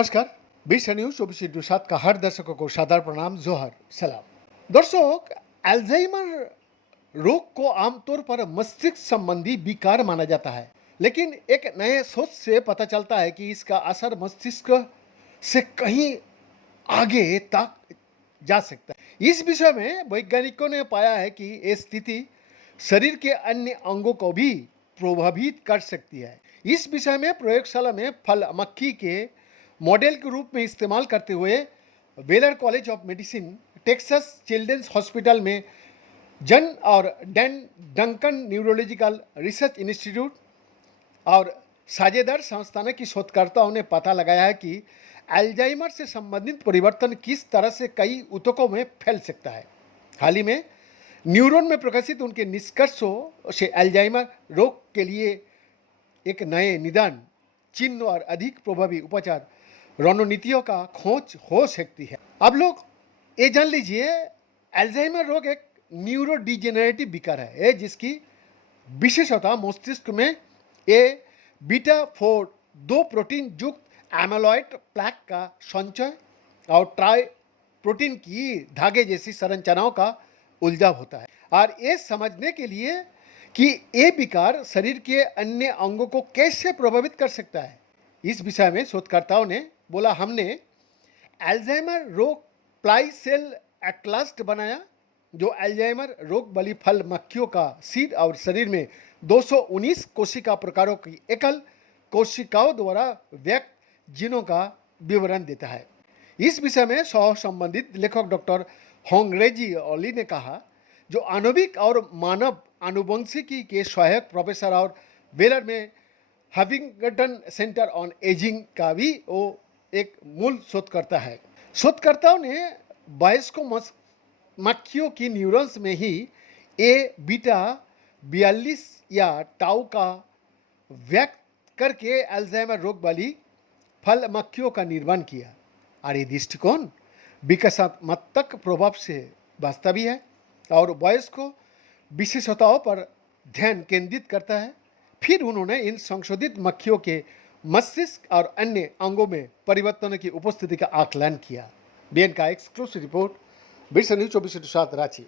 नमस्कार। बीस न्यूज 24/7 का हर दर्शकों को सादर प्रणाम, जोहर सलाम। दर्शकों, अल्जाइमर रोग को आमतौर पर मस्तिष्क संबंधी विकार माना जाता है, लेकिन एक नए शोध से पता चलता है कि इसका असर मस्तिष्क से कहीं आगे तक जा सकता है। इस विषय में वैज्ञानिकों ने पाया है कि ये स्थिति शरीर के अन्य अंगों को भी प्रभावित कर सकती है। इस विषय में प्रयोगशाला में फल मक्खी के मॉडल के रूप में इस्तेमाल करते हुए Baylor college of medicine, Texas children's hospital में जन और Dan Duncan neurological research institute और साझेदार संस्थानों की शोधकर्ताओं ने पता लगाया है कि अल्जाइमर से संबंधित परिवर्तन किस तरह से कई ऊतकों में फैल सकता है। हाल ही में न्यूरॉन में प्रकाशित उनके निष्कर्षों से अल्जाइमर रोग के लिए एक नए निदान चिन्ह और अधिक प्रभावी उपचार रणनीतियों का खोज हो सकती है। अब लोग ये जान लीजिए, अल्जाइमर रोग एक न्यूरो डिजेनरेटिव विकार है जिसकी विशेषता मस्तिष्क में ए बीटा 4 दो प्रोटीन युक्त एमाइलॉइड प्लेक का संचय और ट्राई प्रोटीन की धागे जैसी संरचनाओं का उलझाव होता है। और ये समझने के लिए कि ये विकार शरीर के अन्य अंगों को कैसे प्रभावित कर सकता है, इस विषय में शोधकर्ताओं ने बोला, हमने अल्जाइमर रोग प्लाई सेल एटलास बनाया जो अल्जाइमर रोग वाली फल मक्खियों का सीड और शरीर में 219 कोशिका प्रकारों की एकल कोशिकाओं द्वारा व्यक्त जीनों का विवरण देता है। इस विषय में सह संबंधित लेखक डॉक्टर होंगरेजी ओली ने कहा, जो आणविक और मानव आनुवंशिकी के सहायक प्रोफेसर और वेलर में हविंगटन सेंटर ऑन एजिंग का भी वो एक मूल शोधकर्ता है। शोधकर्ताओं ने वयस्क मक्खियों की न्यूरॉन्स में ही ए बीटा 42 या टाउ का व्यक्त करके अल्जाइमर रोग वाली फल मक्खियों का निर्माण किया और ये दृष्टिकोण विकासात्मक प्रभाव से वास्तविक है और वयस्क विशेषताओं पर ध्यान केंद्रित करता है। फिर उन्होंने इन संशोधित मक्खियों के मस्तिष्क और अन्य अंगों में परिवर्तनों की उपस्थिति का आकलन किया। बीएन का एक्सक्लूसिव रिपोर्ट, बीस न्यूज 24/7 रांची।